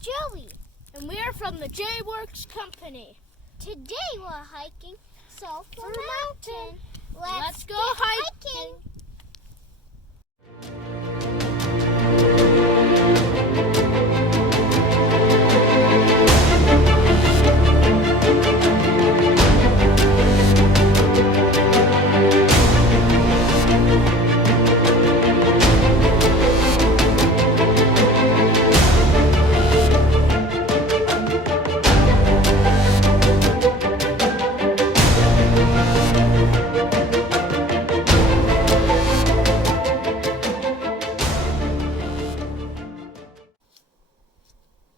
Joey. And we are from the J-Works Company. Today we're hiking Sulphur Mountain. Let's go hiking.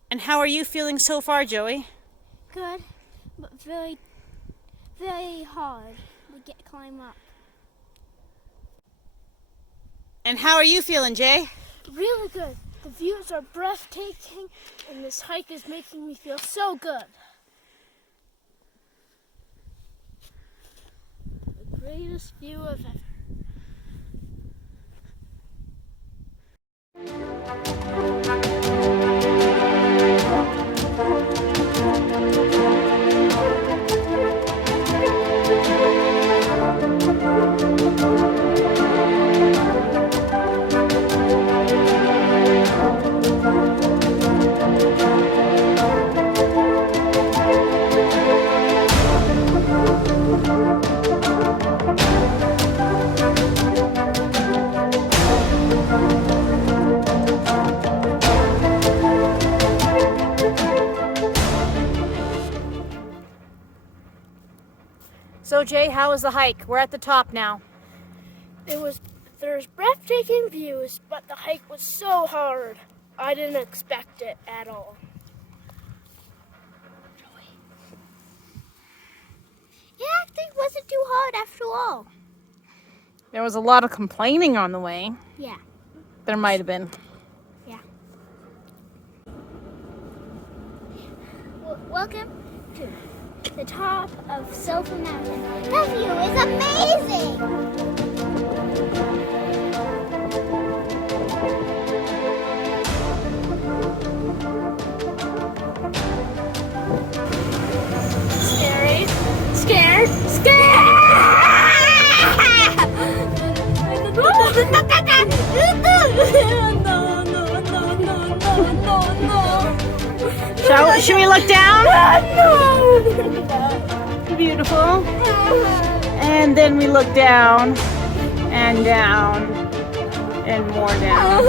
And how are you feeling so far, Joey? Good, but very, very hard to climb up. And how are you feeling, Jay? Really good. The views are breathtaking, and this hike is making me feel so good. The greatest view of ever. So, Jay, how was the hike? We're at the top now. There's breathtaking views, but the hike was so hard. I didn't expect it at all. It actually wasn't too hard after all. There was a lot of complaining on the way. Yeah. There might have been. Yeah. Welcome to the top of Sulphur Mountain. The view is amazing! Scary, scared, scared! Should we look down? No! Beautiful. And then we look down and down and more down.